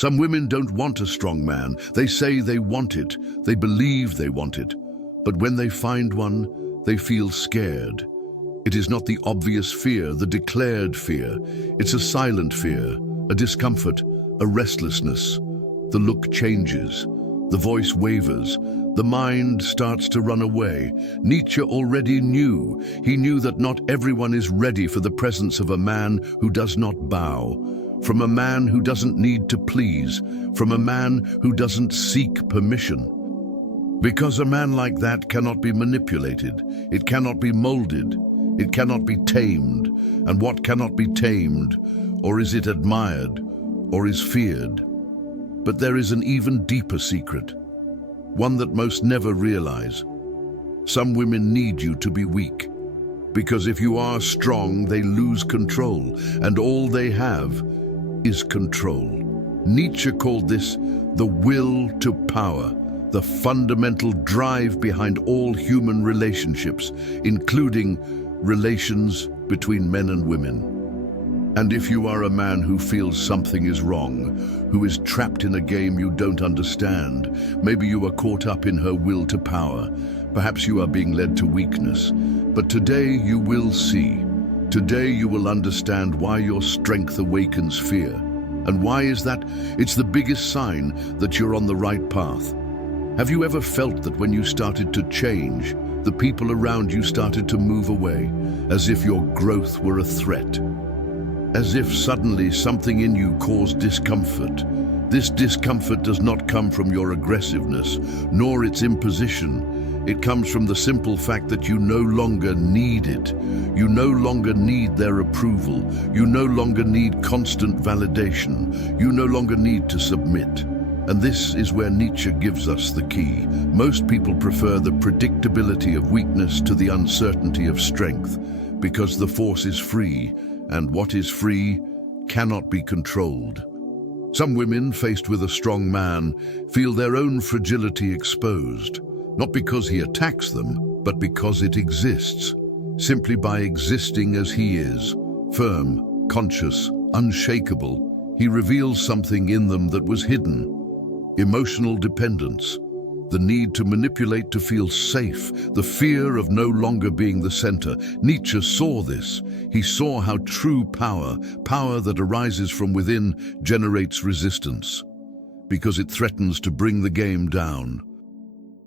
Some women don't want a strong man. They say they want it. They believe they want it. But when they find one, they feel scared. It is not the obvious fear, the declared fear. It's a silent fear, a discomfort, a restlessness. The look changes. The voice wavers. The mind starts to run away. Nietzsche already knew. He knew that not everyone is ready for the presence of a man who does not bow, from a man who doesn't need to please, from a man who doesn't seek permission. Because a man like that cannot be manipulated. It cannot be molded. It cannot be tamed. And what cannot be tamed, or is it admired, or is feared? But there is an even deeper secret, one that most never realize. Some women need you to be weak, because if you are strong, they lose control, and all they have is control. Nietzsche called this the will to power, the fundamental drive behind all human relationships, including relations between men and women. And if you are a man who feels something is wrong, who is trapped in a game you don't understand, maybe you are caught up in her will to power, perhaps you are being led to weakness, but today you will see. Today you will understand why your strength awakens fear. And why is that? It's the biggest sign that you're on the right path. Have you ever felt that when you started to change, the people around you started to move away, as if your growth were a threat? As if suddenly something in you caused discomfort. This discomfort does not come from your aggressiveness, nor its imposition. It comes from the simple fact that you no longer need it. You no longer need their approval. You no longer need constant validation. You no longer need to submit. And this is where Nietzsche gives us the key. Most people prefer the predictability of weakness to the uncertainty of strength, because the force is free, and what is free cannot be controlled. Some women, faced with a strong man, feel their own fragility exposed, not because he attacks them, but because it exists, simply by existing as he is, firm, conscious, unshakable. He reveals something in them that was hidden. Emotional dependence, the need to manipulate to feel safe, the fear of no longer being the center. Nietzsche saw this. He saw how true power that arises from within, generates resistance, because it threatens to bring the game down.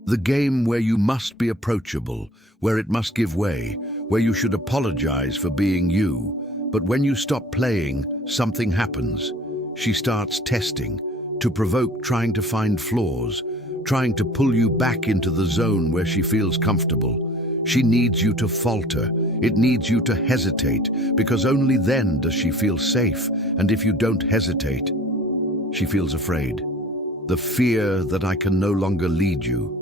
The game where you must be approachable, where it must give way, where you should apologize for being you. But when you stop playing, something happens. She starts testing, to provoke, trying to find flaws, trying to pull you back into the zone where she feels comfortable. She needs you to falter. It needs you to hesitate, because only then does she feel safe. And if you don't hesitate, she feels afraid. The fear that I can no longer lead you.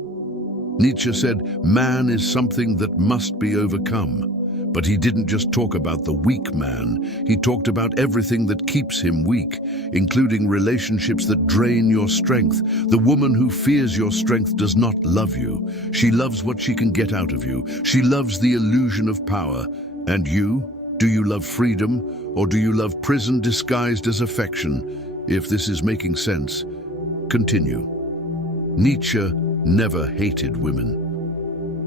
Nietzsche said, man is something that must be overcome. But he didn't just talk about the weak man. He talked about everything that keeps him weak, including relationships that drain your strength. The woman who fears your strength does not love you. She loves what she can get out of you. She loves the illusion of power. And you? Do you love freedom, or do you love prison disguised as affection? If this is making sense, continue. Nietzsche never hated women.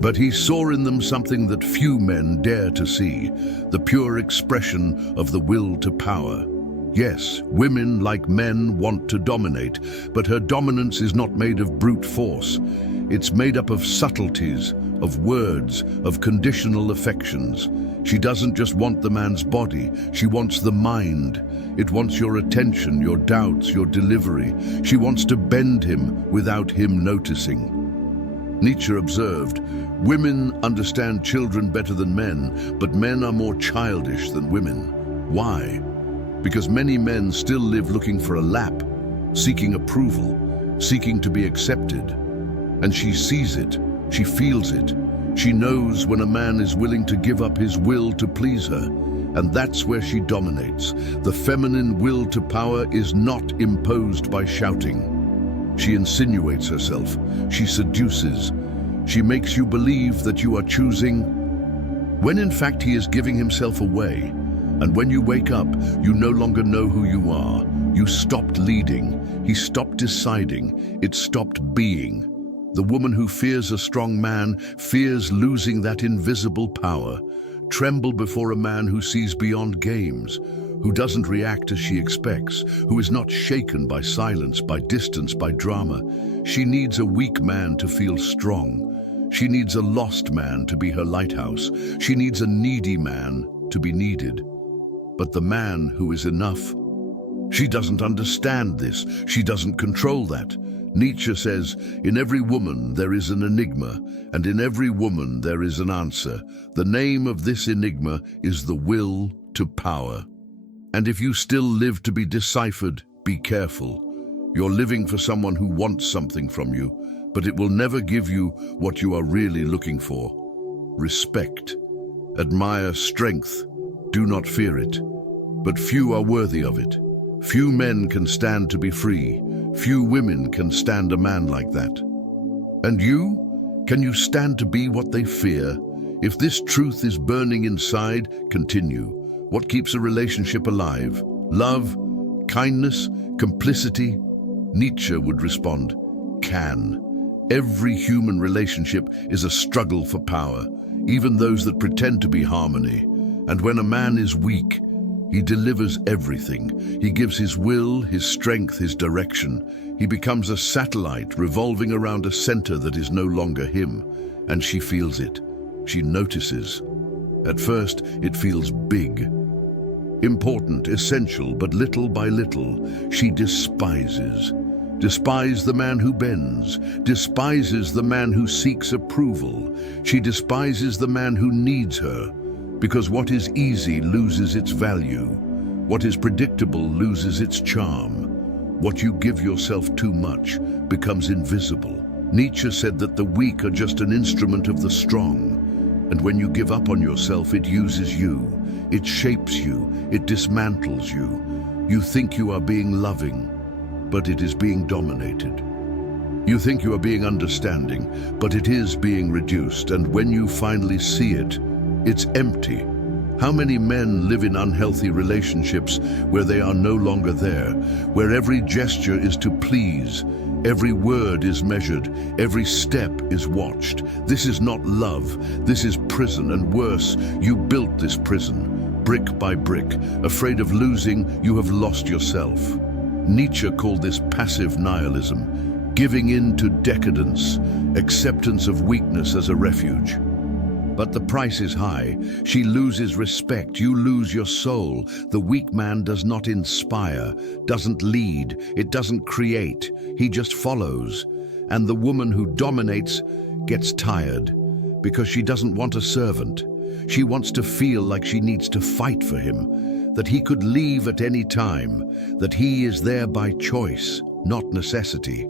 But he saw in them something that few men dare to see, the pure expression of the will to power. Yes, women, like men, want to dominate, but her dominance is not made of brute force. It's made up of subtleties, of words, of conditional affections. She doesn't just want the man's body, she wants the mind. It wants your attention, your doubts, your delivery. She wants to bend him without him noticing. Nietzsche observed, women understand children better than men, but men are more childish than women. Why? Because many men still live looking for a lap, seeking approval, seeking to be accepted. And she sees it, she feels it. She knows when a man is willing to give up his will to please her, and that's where she dominates. The feminine will to power is not imposed by shouting. She insinuates herself, she seduces, she makes you believe that you are choosing, when in fact he is giving himself away. And when you wake up, you no longer know who you are. You stopped leading. He stopped deciding. It stopped being. The woman who fears a strong man fears losing that invisible power. Tremble before a man who sees beyond games, who doesn't react as she expects, who is not shaken by silence, by distance, by drama. She needs a weak man to feel strong. She needs a lost man to be her lighthouse. She needs a needy man to be needed. But the man who is enough, she doesn't understand this. She doesn't control that. Nietzsche says, in every woman there is an enigma, and in every woman there is an answer. The name of this enigma is the will to power. And if you still live to be deciphered, be careful. You're living for someone who wants something from you, but it will never give you what you are really looking for. Respect. Admire strength. Do not fear it. But few are worthy of it. Few men can stand to be free. Few women can stand a man like that. And you? Can you stand to be what they fear? If this truth is burning inside, continue. What keeps a relationship alive? Love? Kindness? Complicity? Nietzsche would respond, can. Every human relationship is a struggle for power, even those that pretend to be harmony. And when a man is weak, he delivers everything. He gives his will, his strength, his direction. He becomes a satellite revolving around a center that is no longer him. And she feels it. She notices. At first, it feels big. Important, essential, but little by little, she despises. Despise the man who bends. Despises the man who seeks approval. She despises the man who needs her. Because what is easy loses its value. What is predictable loses its charm. What you give yourself too much becomes invisible. Nietzsche said that the weak are just an instrument of the strong. And when you give up on yourself, it uses you. It shapes you. It dismantles you. You think you are being loving, but it is being dominated. You think you are being understanding, but it is being reduced. And when you finally see it, it's empty. How many men live in unhealthy relationships where they are no longer there, where every gesture is to please, every word is measured, every step is watched? This is not love, this is prison, and worse, you built this prison, brick by brick. Afraid of losing, you have lost yourself. Nietzsche called this passive nihilism, giving in to decadence, acceptance of weakness as a refuge. But the price is high. She loses respect. You lose your soul. The weak man does not inspire, doesn't lead, it doesn't create. He just follows. And the woman who dominates gets tired because she doesn't want a servant. She wants to feel like she needs to fight for him, that he could leave at any time, that he is there by choice, not necessity.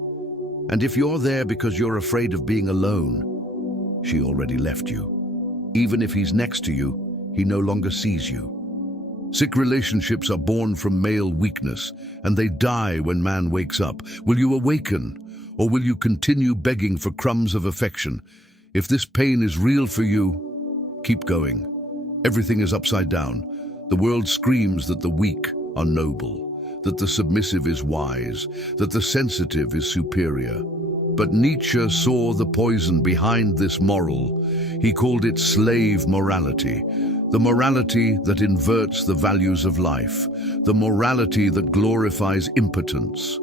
And if you're there because you're afraid of being alone, she already left you. Even if he's next to you, he no longer sees you. Sick relationships are born from male weakness, and they die when man wakes up. Will you awaken, or will you continue begging for crumbs of affection? If this pain is real for you, keep going. Everything is upside down. The world screams that the weak are noble, that the submissive is wise, that the sensitive is superior. But Nietzsche saw the poison behind this moral. He called it slave morality, the morality that inverts the values of life, the morality that glorifies impotence.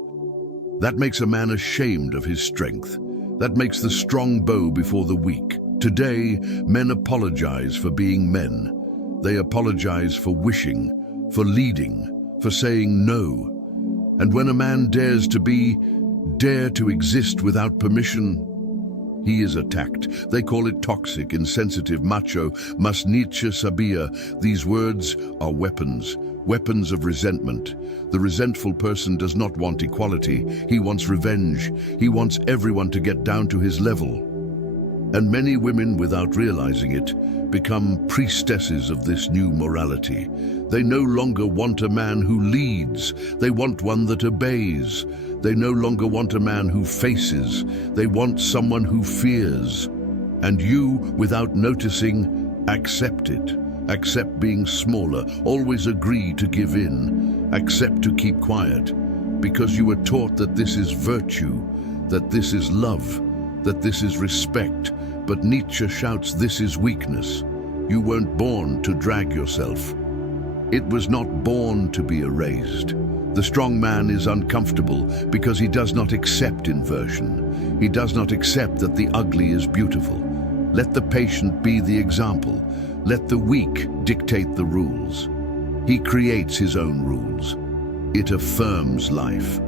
That makes a man ashamed of his strength. That makes the strong bow before the weak. Today, men apologize for being men. They apologize for wishing, for leading, for saying no. And when a man dares to exist without permission, he is attacked. They call it toxic, insensitive, macho, mas Nietzsche sabia. These words are weapons, weapons of resentment. The resentful person does not want equality. He wants revenge. He wants everyone to get down to his level. And many women, without realizing it, become priestesses of this new morality. They no longer want a man who leads. They want one that obeys. They no longer want a man who faces. They want someone who fears. And you, without noticing, accept it. Accept being smaller. Always agree to give in. Accept to keep quiet. Because you were taught that this is virtue, that this is love, that this is respect. But Nietzsche shouts, this is weakness. You weren't born to drag yourself. It was not born to be erased. The strong man is uncomfortable because he does not accept inversion. He does not accept that the ugly is beautiful. Let the patient be the example. Let the weak dictate the rules. He creates his own rules. It affirms life.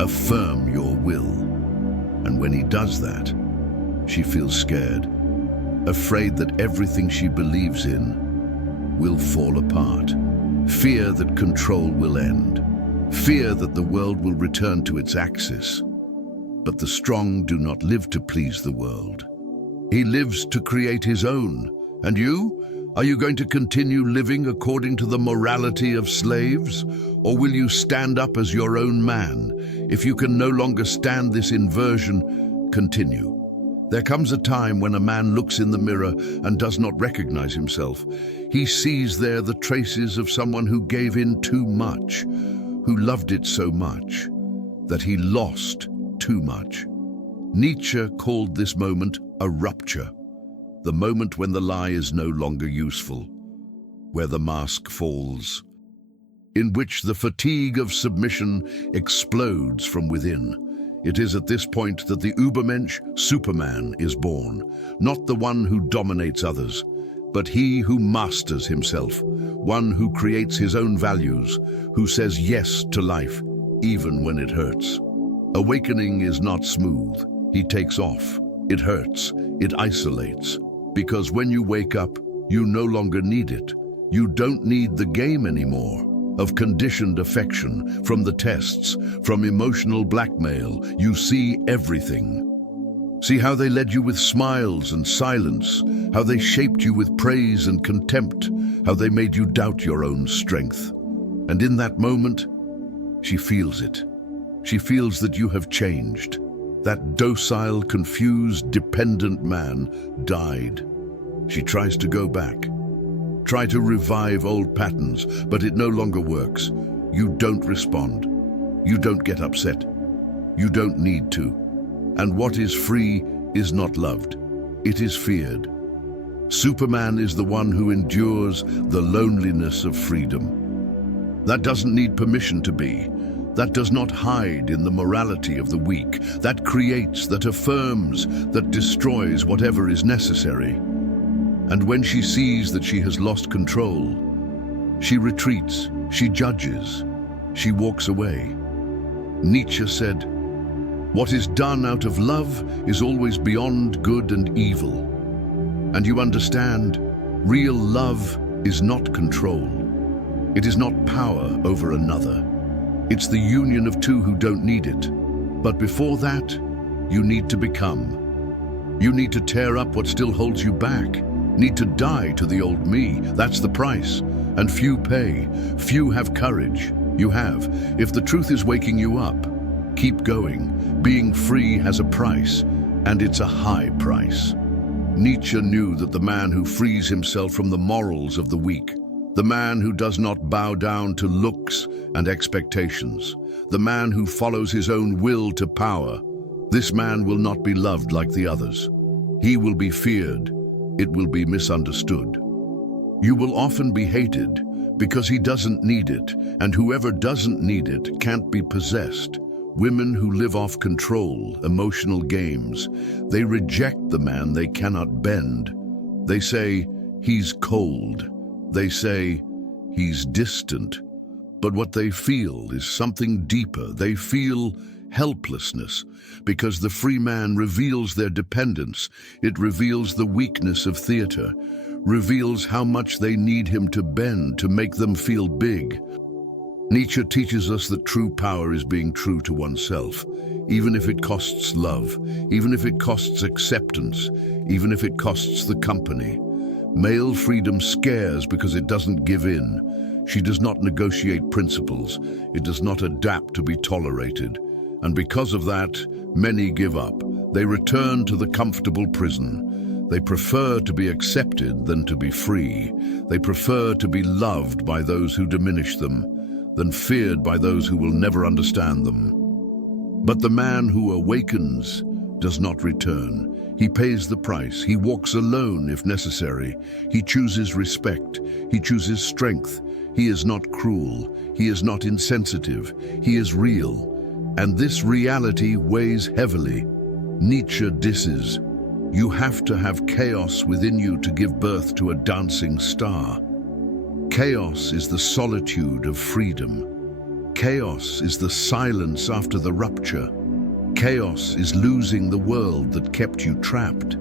Affirm your will. And when he does that, she feels scared, afraid that everything she believes in will fall apart. Fear that control will end. Fear that the world will return to its axis. But the strong do not live to please the world. He lives to create his own. And you? Are you going to continue living according to the morality of slaves? Or will you stand up as your own man? If you can no longer stand this inversion, continue. There comes a time when a man looks in the mirror and does not recognize himself. He sees there the traces of someone who gave in too much, who loved it so much that he lost too much. Nietzsche called this moment a rupture, the moment when the lie is no longer useful, where the mask falls, in which the fatigue of submission explodes from within. It is at this point that the Übermensch, Superman, is born, not the one who dominates others, but he who masters himself, one who creates his own values, who says yes to life, even when it hurts. Awakening is not smooth. He takes off. It hurts. It isolates. Because when you wake up, you no longer need it. You don't need the game anymore. Of conditioned affection, from the tests, from emotional blackmail, you see everything. See how they led you with smiles and silence, how they shaped you with praise and contempt, how they made you doubt your own strength. And in that moment, she feels it. She feels that you have changed. That docile, confused, dependent man died. She tries to go back. Try to revive old patterns, but it no longer works. You don't respond. You don't get upset. You don't need to. And what is free is not loved. It is feared. Superman is the one who endures the loneliness of freedom. That doesn't need permission to be. That does not hide in the morality of the weak. That creates, that affirms, that destroys whatever is necessary. And when she sees that she has lost control, she retreats, she judges, she walks away. Nietzsche said, "What is done out of love is always beyond good and evil." And you understand, real love is not control. It is not power over another. It's the union of two who don't need it. But before that, you need to become. You need to tear up what still holds you back. Need to die to the old me. That's the price. And few pay. Few have courage. You have. If the truth is waking you up, keep going. Being free has a price, and it's a high price. Nietzsche knew that the man who frees himself from the morals of the weak, the man who does not bow down to looks and expectations, the man who follows his own will to power, this man will not be loved like the others. He will be feared. It will be misunderstood. You will often be hated because he doesn't need it, and whoever doesn't need it can't be possessed. Women who live off control, emotional games, they reject the man they cannot bend. They say, he's cold. They say, he's distant. But what they feel is something deeper. They feel helplessness, because the free man reveals their dependence. It reveals the weakness of theater, reveals how much they need him to bend, to make them feel big. Nietzsche teaches us that true power is being true to oneself, even if it costs love, even if it costs acceptance, even if it costs the company. Male freedom scares because it doesn't give in. She does not negotiate principles. It does not adapt to be tolerated. And because of that, many give up. They return to the comfortable prison. They prefer to be accepted than to be free. They prefer to be loved by those who diminish them than feared by those who will never understand them. But the man who awakens does not return. He pays the price. He walks alone if necessary. He chooses respect. He chooses strength. He is not cruel. He is not insensitive. He is real. And this reality weighs heavily. Nietzsche disses, "You have to have chaos within you to give birth to a dancing star." Chaos is the solitude of freedom. Chaos is the silence after the rupture. Chaos is losing the world that kept you trapped.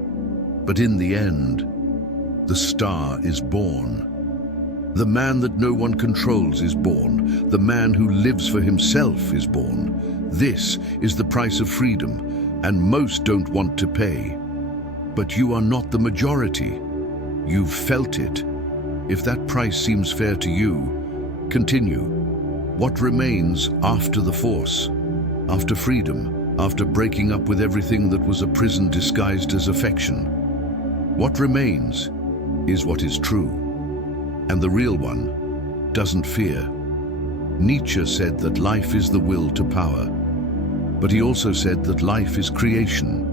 But in the end, the star is born. The man that no one controls is born. The man who lives for himself is born. This is the price of freedom, and most don't want to pay. But you are not the majority. You've felt it. If that price seems fair to you, continue. What remains after the force, after freedom, after breaking up with everything that was a prison disguised as affection? What remains is what is true. And the real one doesn't fear. Nietzsche said that life is the will to power. But he also said that life is creation.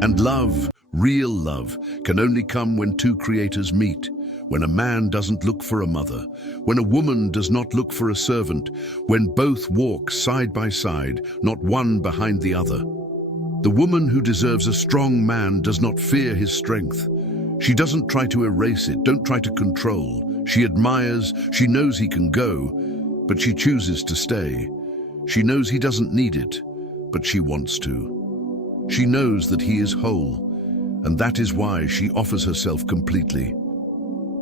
And love, real love, can only come when two creators meet. When a man doesn't look for a mother, when a woman does not look for a servant, when both walk side by side, not one behind the other. The woman who deserves a strong man does not fear his strength. She doesn't try to erase it, don't try to control. She admires, she knows he can go, but she chooses to stay. She knows he doesn't need it, but she wants to. She knows that he is whole, and that is why she offers herself completely.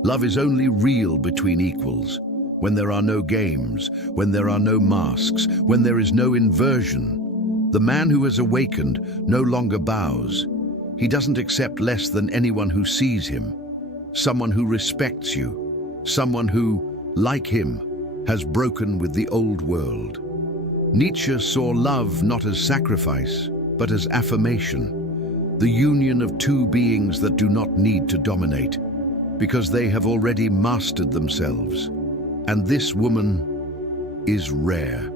Love is only real between equals, when there are no games, when there are no masks, when there is no inversion. The man who has awakened no longer bows. He doesn't accept less than anyone who sees him, someone who respects you, someone who, like him, has broken with the old world. Nietzsche saw love not as sacrifice, but as affirmation, the union of two beings that do not need to dominate, because they have already mastered themselves. And this woman is rare,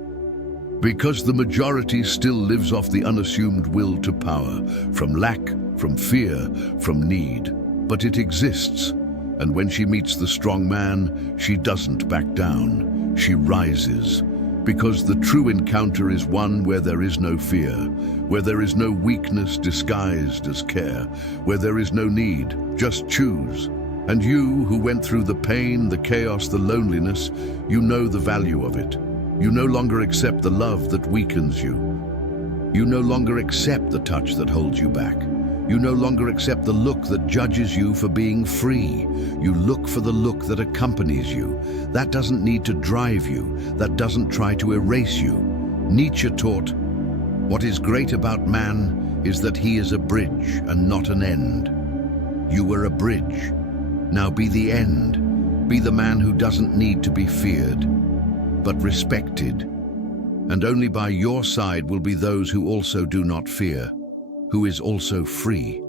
because the majority still lives off the unassumed will to power, from lack, from fear, from need. But it exists, and when she meets the strong man, she doesn't back down, she rises. Because the true encounter is one where there is no fear, where there is no weakness disguised as care, where there is no need, just choose. And you, who went through the pain, the chaos, the loneliness, you know the value of it. You no longer accept the love that weakens you. You no longer accept the touch that holds you back. You no longer accept the look that judges you for being free. You look for the look that accompanies you. That doesn't need to drive you. That doesn't try to erase you. Nietzsche taught, "What is great about man is that he is a bridge and not an end." You were a bridge. Now be the end. Be the man who doesn't need to be feared, but respected. And only by your side will be those who also do not fear, who is also free,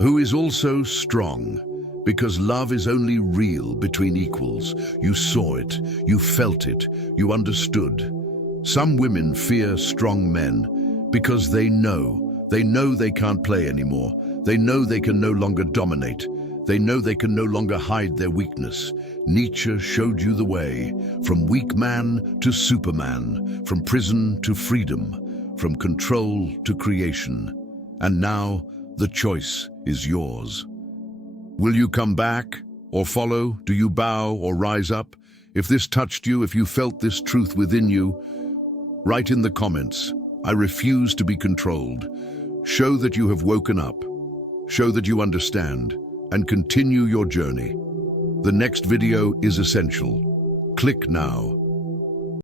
who is also strong, because love is only real between equals. You saw it, you felt it, you understood. Some women fear strong men because they know they can't play anymore. They know they can no longer dominate. They know they can no longer hide their weakness. Nietzsche showed you the way, from weak man to superman, from prison to freedom, from control to creation. And now, the choice is yours. Will you come back or follow? Do you bow or rise up? If this touched you, if you felt this truth within you, write in the comments, "I refuse to be controlled." Show that you have woken up. Show that you understand, and continue your journey. The next video is essential. Click now.